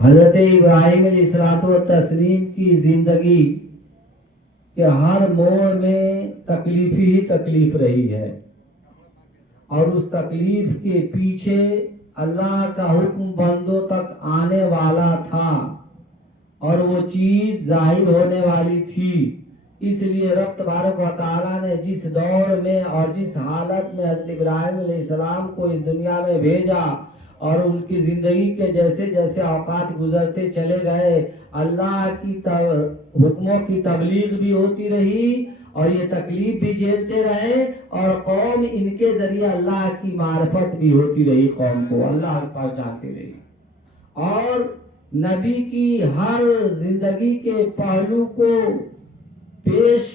حضرت ابراہیم علیہ الصلوۃ والتسلیم کی زندگی کے ہر موڑ میں تکلیف ہی تکلیف رہی ہے، اور اس تکلیف کے پیچھے اللہ کا حکم بندوں تک آنے والا تھا اور وہ چیز ظاہر ہونے والی تھی۔ اس لیے رب تبارک و تعالیٰ نے جس دور میں اور جس حالت میں حضرت ابراہیم علیہ السلام کو اس دنیا میں بھیجا، اور ان کی زندگی کے جیسے جیسے اوقات گزرتے چلے گئے، اللہ کی حکموں کی تبلیغ بھی ہوتی رہی اور یہ تکلیف بھی جھیلتے رہے، اور قوم ان کے ذریعے اللہ کی معرفت بھی ہوتی رہی، قوم کو اللہ پہنچاتے رہی۔ اور نبی کی ہر زندگی کے پہلو کو پیش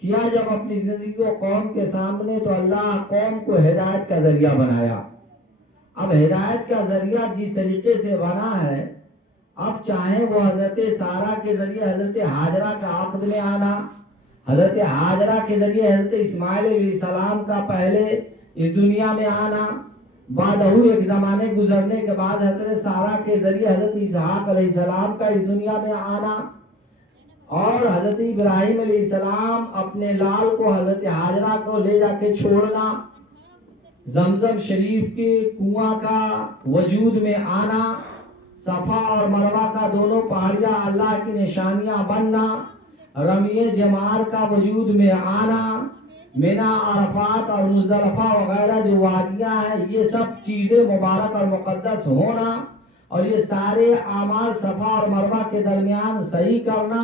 کیا جب اپنی زندگی کو قوم کے سامنے، تو اللہ قوم کو ہدایت کا ذریعہ بنایا۔ اب ہدایت کا ذریعہ جس طریقے سے بنا ہے، اب چاہے وہ حضرت سارہ کے ذریعے حضرت ہاجرہ کا عقد میں آنا، حضرت ہاجرہ کے ذریعے حضرت اسماعیل علیہ السلام کا پہلے اس دنیا میں آنا، بعد ایک زمانے گزرنے کے بعد حضرت سارہ کے ذریعے حضرت اسحاق علیہ السلام کا اس دنیا میں آنا، اور حضرت ابراہیم علیہ السلام اپنے لال کو حضرت ہاجرہ کو لے جا کے چھوڑنا، زمزم شریف کے کنواں کا وجود میں آنا، صفا اور مروہ کا دونوں پہاڑیاں اللہ کی نشانیاں بننا، رمی جمار کا وجود میں آنا، مینا، عرفات اور مزدلفہ وغیرہ جو وادیاں ہیں، یہ سب چیزیں مبارک اور مقدس ہونا، اور یہ سارے اعمال صفا اور مروہ کے درمیان صحیح کرنا،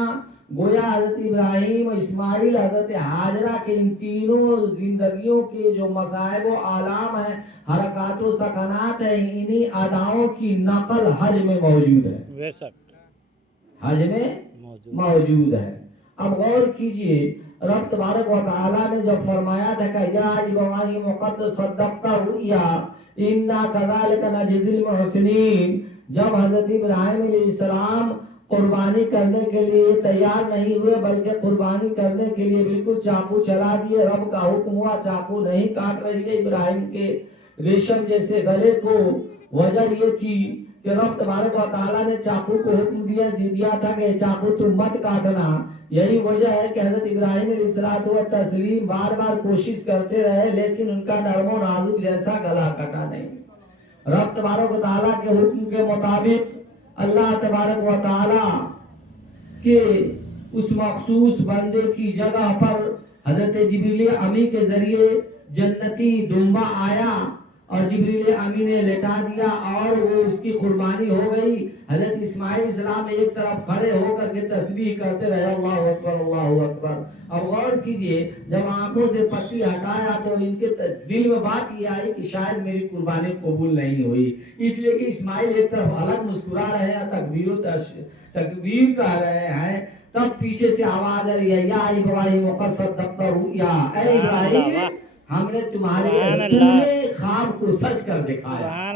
گویا حضرت ابراہیم، اسماعیل، حضرت ہاجرہ کے ان تینوں زندگیوں کے جو مصائب و آلام ہیں، حرکات و سکنات ہیں، انہی اداؤں کی نقل حج میں موجود ہے، بے شک حج میں موجود ہے۔ اب غور کیجئے، رب تبارک و تعالیٰ نے جب فرمایا تھا کہ یا ابراہیم قد صدقت الرؤیا انا کذالک نجزی المحسنین، جب حضرت ابراہیم علیہ السلام قربانی کرنے کے لیے تیار نہیں ہوئے، بلکہ قربانی کرنے کے لیے بالکل چاقو چلا دیے، رب کا حکم ہوا چاقو نہیں کاٹ رہی ہے ابراہیم کے ریشم جیسے گلے کو، وجہ یہ تھی کہ رب تبارک و تعالیٰ نے چاقو کو حکم دیا تھا کہ چاقو تم مت کاٹنا۔ یہی وجہ ہے کہ حضرت ابراہیم علیہ الصلوۃ والتسلیم بار بار کوشش کرتے رہے، لیکن ان کا نرم و نازک جیسا گلا کٹا نہیں۔ رب تبارک و تعالیٰ کے حکم کے مطابق اللہ تبارک و تعالیٰ کے اس مخصوص بندے کی جگہ پر حضرت جبریل امی کے ذریعے جنتی دمبا آیا، اور جبریل امی نے لٹا دیا، اور وہ اس کی قربانی ہو گئی۔ حضرت اسماعیل السلام ایک طرف کھڑے ہو کر کے تسبیح کرتے رہے، اللہ اکبر اللہ اکبر۔ اب غور کیجئے، جب آنکھوں سے پٹی ہٹایا تو ان کے دل میں بات یہ آئی کہ شاید میری قربانی قبول نہیں ہوئی، اس لیے کہ اسماعیل ایک طرف الگ مسکرا رہے ہیں، تکبیر کر رہے ہیں، تب پیچھے سے آواز آ رہی ہے یا ابراہیم قد صدقت الرؤیا، اے ابراہیم ہم نے تمہارے خواب کو سچ کر دکھایا،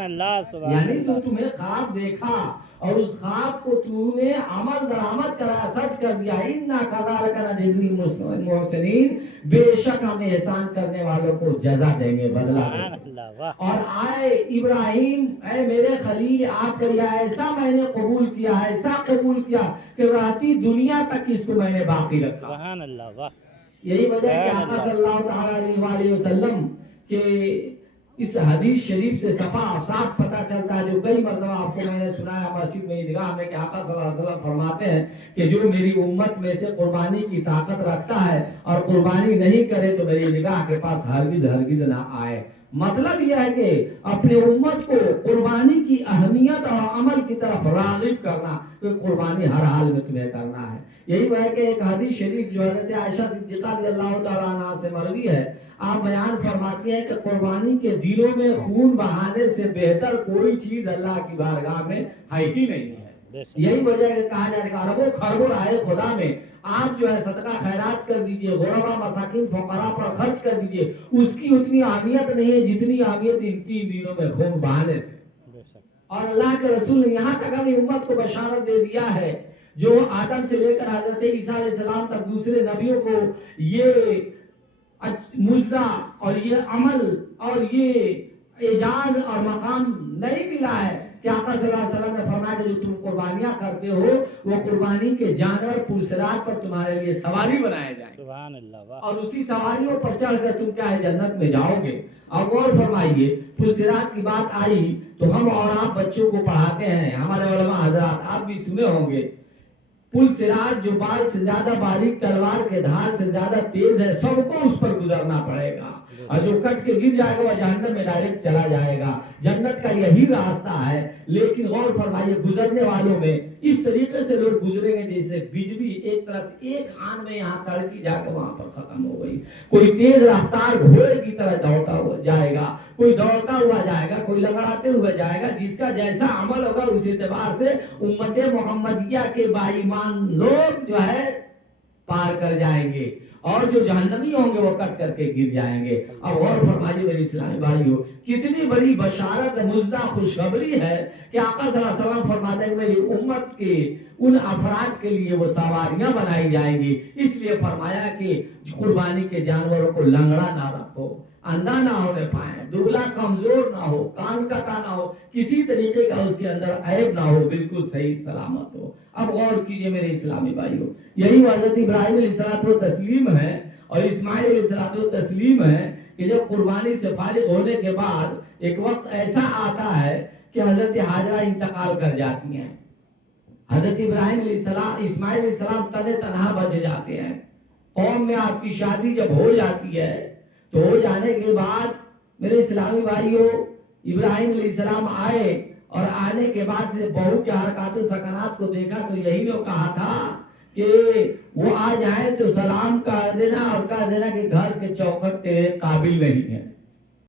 یعنی تو تمہیں خواب دیکھا اور اس خواب کو تو نے عمل درآمد کرا، سچ کر دیا، انا کذالک نجزی المحسنین، بے شک ہم احسان کرنے والوں کو جزا دیں گے، بدلہ دیں گے۔ اور آئے ابراہیم، اے میرے خلیل، آپ کو یہ ایسا میں نے قبول کیا، ایسا قبول کیا کہ رہتی دنیا تک اس کو میں نے باقی رکھا، سبحان اللہ۔ یہی وجہ ہے کہ آقا صلی اللہ تعالیٰ علیہ وآلہ وسلم کے اس حدیث شریف سے صاف پتہ چلتا ہے، جو کئی مرتبہ آپ کو میں نے سنایا مسجد میں عیدگاہ میں، کہ آقا صلی اللہ علیہ وسلم فرماتے ہیں کہ جو میری امت میں سے قربانی کی طاقت رکھتا ہے اور قربانی نہیں کرے تو میری نگاہ کے پاس ہرگز ہرگز نہ آئے۔ مطلب یہ ہے کہ اپنے امت کو قربانی کی اہمیت اور عمل کی طرف راغب کرنا، کہ قربانی ہر حال میں تمہیں کرنا ہے۔ یہی وہ ہے کہ ایک حدیث شریف جو حضرت عائشہ صدیقہ رضی اللہ تعالیٰ عنہا سے مروی ہے، آپ بیان فرماتی ہیں کہ قربانی کے دنوں میں خون بہانے سے بہتر کوئی چیز اللہ کی بارگاہ میں ہے ہی نہیں ہے۔ یہی وجہ ہے کہ کہا جائے کہ اربوں خربوں رائے خدا میں آپ جو ہے صدقہ خیرات کر دیجئے، غربا مساکین فقراء پر خرچ کر دیجئے، اس کی اتنی اہمیت نہیں ہے جتنی اہمیت ان 3 دنوں میں خون بہانے سے۔ اور اللہ کے رسول نے یہاں تک اپنی امت کو بشارت دے دیا ہے، جو آدم سے لے کر حضرت عیسیٰ علیہ السلام تک دوسرے نبیوں کو یہ مجدہ اور یہ عمل اور یہ اعجاز اور مقام نہیں ملا ہے کہ آقا صلی اللہ علیہ وسلم نے فرمایا کہ جو تم کیا کرتے ہو وہ قربانی کے جانور پرسرات پر تمہارے لیے سواری بنائے جائیں سبحان اللہ، اور اسی سواریوں پر چڑھ کر تم کیا ہے جنت میں جاؤ گے. اب غور فرمائیے پرسرات کی بات آئی تو ہم اور آپ بچوں کو پڑھاتے ہیں, ہمارے علماء حضرات آپ بھی سنے ہوں گے, پلسرات جو بال سے زیادہ باریک تلوار کے دھار سے زیادہ تیز ہے سب کو اس پر گزرنا پڑے گا, اور جو کٹ کے گر جائے گا وہ جہنم میں ڈائریکٹ چلا جائے گا. جنت کا یہی راستہ ہے, لیکن غور فرمائیے گزرنے والوں میں اس طریقے سے لوگ گزریں گے جیسے بجلی ایک طرف ایک آن میں یہاں تڑکی جا کے وہاں پر ختم ہو گئی. کوئی تیز رفتار گھوڑے کی طرح دوڑتا ہوا جائے گا, کوئی دوڑتا ہوا جائے گا, کوئی لگڑاتے ہوئے جائے گا. جس کا جیسا عمل ہوگا اس اعتبار سے امت محمدیہ کے باایمان لوگ جو ہے پار کر جائیں گے, اور جو جہنمی ہوں گے وہ کٹ کر کے گر جائیں گے. اب غور فرمائیے میرے اسلامی بھائیوں, کتنی بڑی بشارت مزدہ خوشخبری ہے کہ آقا صلی اللہ علیہ وسلم فرماتے ہیں میری امت کے ان افراد کے لیے وہ سواریاں بنائی جائیں گی. اس لیے فرمایا کہ قربانی کے جانوروں کو لنگڑا نہ رکھو, اندھا نہ ہونے پائے, دبلا کمزور نہ ہو, کان کٹا نہ ہو, کسی طریقے کا اس کے اندر عیب نہ ہو, بالکل صحیح سلامت ہو. اب غور کیجئے میرے اسلامی بھائیوں, یہی حضرت ابراہیم علیہ الصلوۃ والتسلیم ہے اور اسماعیل علیہ الصلوۃ والتسلیم ہے کہ جب قربانی سے فارغ ہونے کے بعد ایک وقت ایسا آتا ہے کہ حضرت حاجرہ انتقال کر جاتی ہیں. حضرت ابراہیم علیہ السلام اسماعیل علیہ السلام تنے تنہا بچ جاتے ہیں. قوم میں آپ کی شادی جب ہو جاتی ہے تو ہو جانے کے بعد میرے اسلامی بھائیوں ابراہیم علیہ السلام آئے, اور آنے کے بعد سے بہو کے حرکات و سکنات کو دیکھا تو یہی نے کہا تھا کہ وہ آ جائیں تو سلام کہہ دینا اور کہہ دینا کہ گھر کے چوکھٹ تیرے قابل نہیں ہے.